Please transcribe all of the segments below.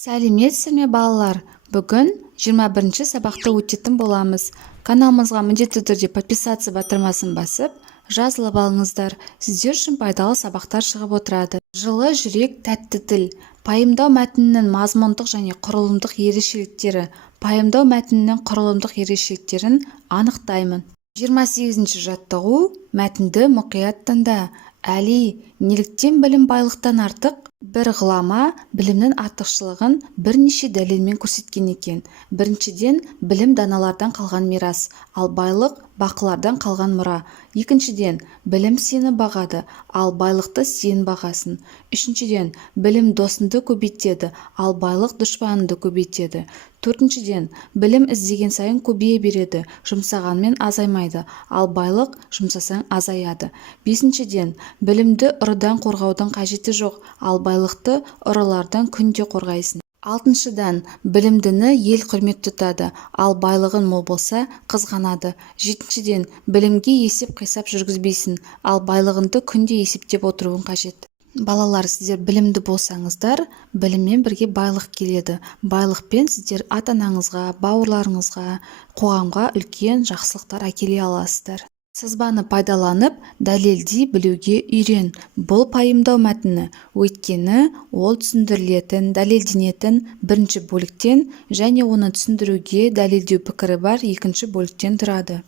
Сәлеметсіздер ме балалар? Бүгін 21-ші сабақты өтетін боламыз. Каналымызға міндетті түрде подписаться батырмасын басып, жазылып алыңыздар. Сіздер үшін пайдалы сабақтар шығып отырады. Жылы жүрек, тәтті тіл. Пайымдау мәтінінің мазмұндық және құрылымдық ерекшеліктері. Пайымдау мәтінінің құрылымдық ерекшеліктерін анықтаймын. 28-ші жаттығу. Мәтінді мұқият тыңда. Әли, неліктен білім байлықтан артық? Бір ғұлама білімнің артықшылығын бірнеше дәлелмен көрсеткен екен. Біріншіден, білім даналардан қалған мирас, ал байлық бақылардан қалған мұра. Екіншіден, білім сені бағады, ал байлықты сен бағасын. Үшіншіден, білім досыңды көбейтеді, ал байлық дұшпаныңды көбейтеді. Төртіншіден, білім іздеген сайын көбейе береді, жұмсағанмен азаймайды, ал байлық жұмсасаң азаяды. Бесіншіден, білімді ұрыдан қорғаудың қажеті жоқ, ал байлықты ұрылардан күнде қорғайсың. Алтыншыдан, білімдіні ел құрмет тұтады, ал байлығын мол болса қызғанады. Жетіншіден, білімге есеп-қисап жүргізбейсің, ал байлығыңды күнде есептеп отыруың қажет. Балалар, сіздер білімді болсаңыздар, біліммен бірге байлық келеді. Байлықпен сіздер ата-анаңызға, бауырларыңызға, қоғамға үлкен жақсылықтар әкеле аласыздар. Сызбаны пайдаланып, дәлелдей білуге үйрен. Бұл пайымдау мәтіні, өйткені ол түсіндірілетін, дәлелденетін бірінші бөліктен және оны түсіндіруге дәлелдеу пікірі бар екінші бөліктен тұрады.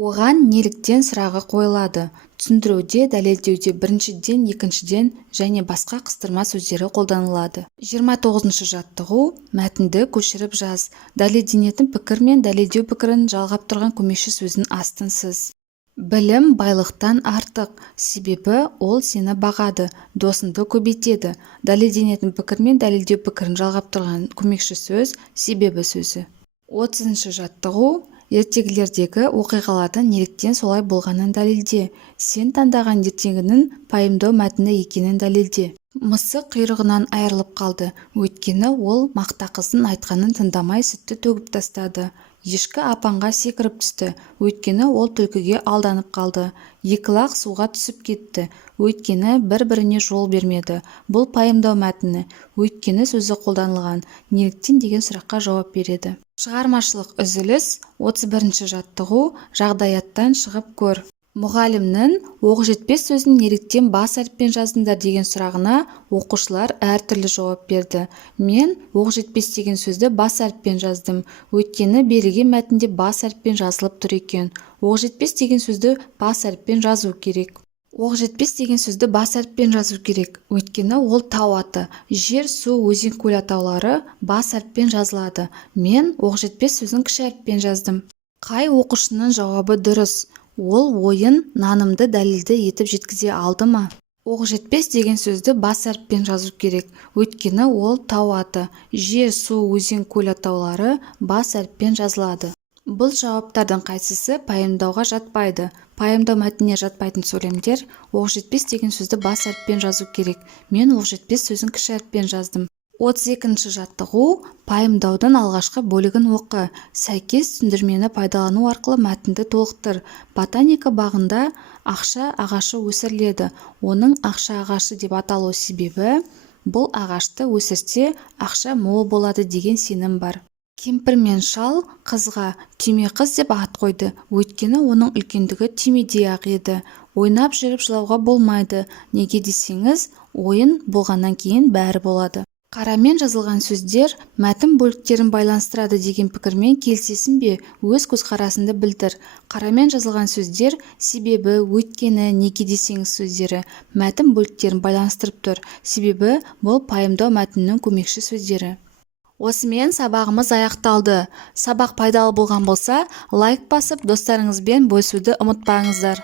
Оған неліктен сұрағы қойылады. Түсіндіруде, дәлелдеуде біріншіден, екіншіден және басқа қыстырма сөздері қолданылады. 29-ші жаттығу. Мәтінді көшіріп жаз. Дәлелденетін пікір мен дәлелдеу пікірін жалғап тұрған көмекші сөздің астын сыз. Білім байлықтан артық, себебі ол сені бағады, досыңды көбейтеді. Дәлелденетін пікір мен дәлелдеу пікірін жалғап тұрған көмекші сөз себебі сөзі. 30-ші жаттығу. Ертегілердегі оқиғалардан неліктен солай болғанын дәлелде. Сен таңдаған ертегінің пайымдау мәтіні екенін дәлелде. Мысық құйрығынан айырылып қалды, өйткені ол мақта қыздың айтқанын тыңдамай сүтті төгіп тастады. Ешкі апанға секіріп түсті, өйткені ол түлкіге алданып қалды. Екі лақ суға түсіп кетті, өйткені бір-біріне жол бермеді. Бұл пайымдау мәтіні, өйткені сөзі қолданылған, неліктен деген сұраққа жауап береді. Шығармашылық үзіліс. 31-ші жаттығу. Жағдаяттан шығып көр. Мұғалімнің оқжетпес сөзін неліктен бас әріппен жаздыңдар деген сұрағына оқушылар әртүрлі жауап берді. Мен оқжетпес деген сөзді бас әріппен жаздым, өйткені берілген мәтінде бас әріппен жазылып тұр екен. Оқжетпес деген сөзді бас әріппен жазу керек. Оқжетпес деген сөзді бас әріппен жазу керек, өйткені ол тау аты. Жер, су, өзен, көл атаулары бас әріппен жазылады. Мен оқжетпес сөзін кіші әріппен жаздым. Қай оқушының жауабы дұрыс? Ол ойын, нанымды дәлелді етіп жеткізе алды ма? Оқжетпес деген сөзді бас әріппен жазу керек, өйткені ол тау аты. Жер, су, өзен, көл атаулары бас әріппен жазылады. Бұл жауаптардың қайсысы пайымдауға жатпайды? Пайымдау мәтініне жатпайтын сөйлемдер. Оқжетпес деген сөзді бас әріппен жазу керек. Мен оқжетпес сөзін кіші әріппен жаздым. 32-ші жаттығу. Пайымдаудың алғашқы бөлігін оқы. Сәйкес түсіндірмені пайдалану арқылы мәтінді толықтыр. Ботаника бағында ақша ағашы өсіріледі. Оның ақша ағашы деп аталу себебі, бұл ағашты өсірсе ақша мол болады деген сенім бар. Кемпір мен шал қызға түйме қыз деп ат қойды, өйткені оның үлкендігі түймедей ақ еді. Ойнап жүріп жылауға болмайды. Неге десеңіз, ойын болғаннан кейін бәрі болады. Қарамен жазылған сөздер мәтін бөліктерін байланыстырады деген пікірмен келісесің бе? Өз көзқарасыңды білдір. Қарамен жазылған сөздер себебі, өйткені, неге десеңіз сөздері мәтін бөліктерін байланыстырып тұр. Себебі бұл пайымдау мәтіннің көмекші сөздері. Осымен сабағымыз аяқталды. Сабақ пайдалы болған болса, лайк басып, достарыңызбен бөлісуді ұмытпаңыздар.